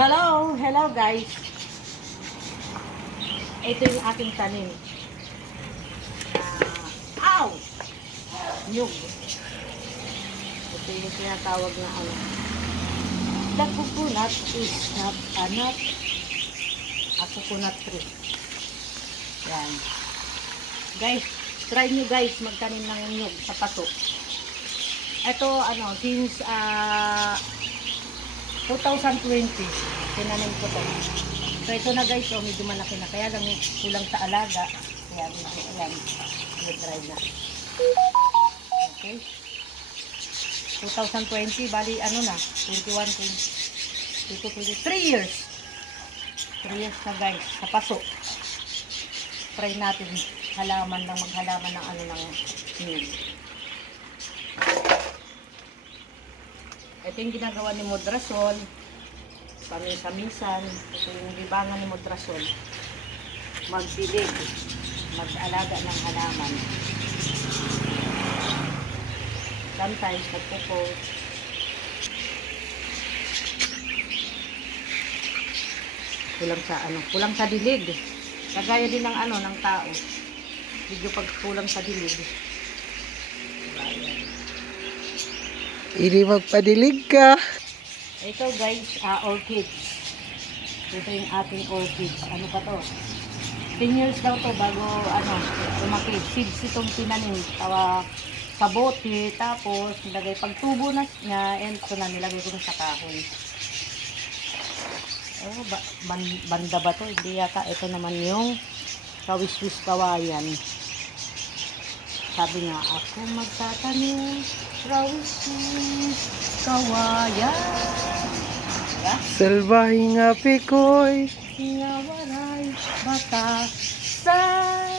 Hello! Hello guys! Ito yung aking tanim. Ow! Nyug. Ito yung tinatawag na ano. The coconut is not a nut. A coconut tree. Yan. Guys, try nyo guys magtanim ng nyug sa paso. Ito ano, since 2020, tinanim ko to. So ito na guys, oh, medyo malaki na. Kaya lang kulang sa alaga. Kaya ayan, dry na. Okay. 2020, bali ano na, 21, 22, 23 years. 3 years na guys, sa paso. Try natin halaman lang, maghalaman ng ano ng nyug. Ito yung ginagawa ni Modrasol. Pamisa-misan. Ito yung libangan ni Modrasol. Magdilig. Mag-alaga ng halaman. Sometimes nagpo-post. Kulang sa dilig. Kagaya din ng ng tao. Medyo pag kulang sa dilig. Hindi magpadilig ka. Ito guys, orchids. Ito yung ating orchids. Ano pa to? 10 years daw to bago lumaki. Seeds itong tinanim. Sa bote. Tapos nilagay pagtubo na niya. And ito na nilagay ko sa kahoy. Oh, banda ba to? Hindi yata. Ito naman yung kawis-wis kawayan. Sabi nga, ako magtatanim, kawis-wis kawayan. Yeah? Salbahing apikoy. Ngawaray batasan.